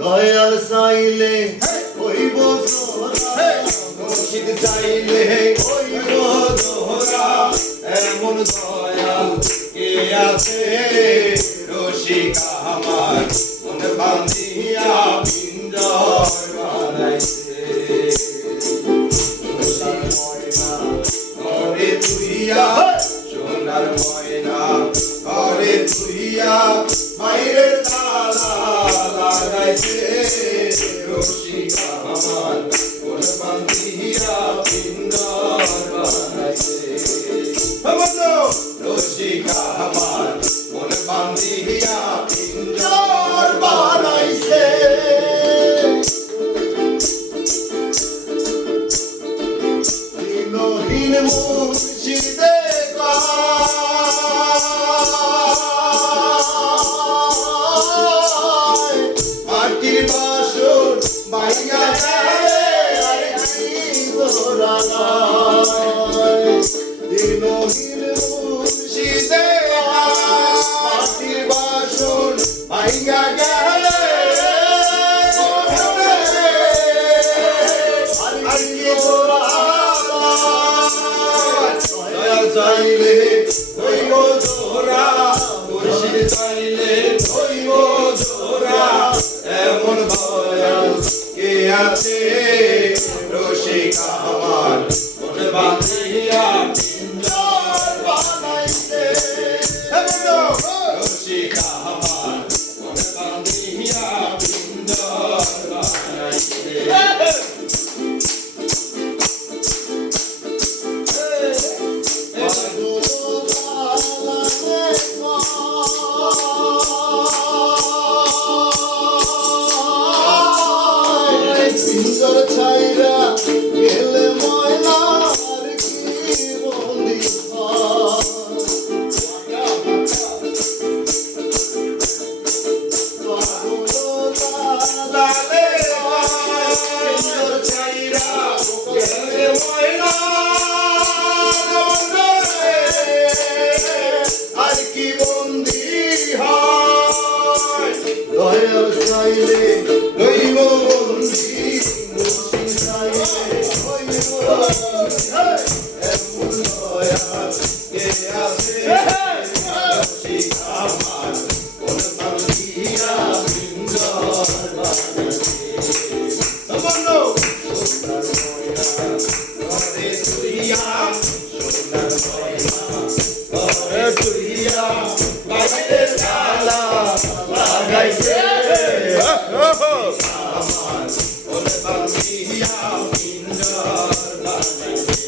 দয়াল চাইলে হইব মুর্শিদ চাইলে হইব জোহরা এমন দয়াল কে আছে রসিকা আমার মন বান্ধিয়া পিঞ্জর বানাইছে ঘরে তুইয়া সোনার ময়না ঘরে তুইয়া বাইরের তালা লাগাইছে রসিকা আমার মন বান্ধিয়া পিঞ্জর বানাইছে রসিকা আমার মন বান্ধিয়া পিঞ্জর বানাইছে দিনহীন মুর্শিদে মাটির বাসন বাইয়া দিনহীন মুর্শিদে মাটির বাসন বাইয়া গেলে চাইলে হইব জোরা মুর্শিদ চাইলে হইব জোরা এমন দয়াল কে আছে রসিকা আমার মন বান্ধিয়া পিঞ্জর বানাইছে রসিকা আমার মন বান্ধিয়া পিঞ্জর বানাইছে পিঞ্জর ছাইরা গেলে ময়লা আর কি বলি পিঞ্জর ছাইরা গেলে ময়লা আর কি বন্দি হয় দয়াল চাইলে হইব বন্দি মুর্শিদ চাইলে হইব এমন দয়াল কে আছে রসিকা আমার মন বান্ধিয়া পিঞ্জর বানাইছে সোনার ময়না ঘরে তুইয়া সোনার ময়না ঘরে তুইয়া বাইরের তালা লাগাইছে আমার মন বান্ধিয়া পিঞ্জর বানাইছে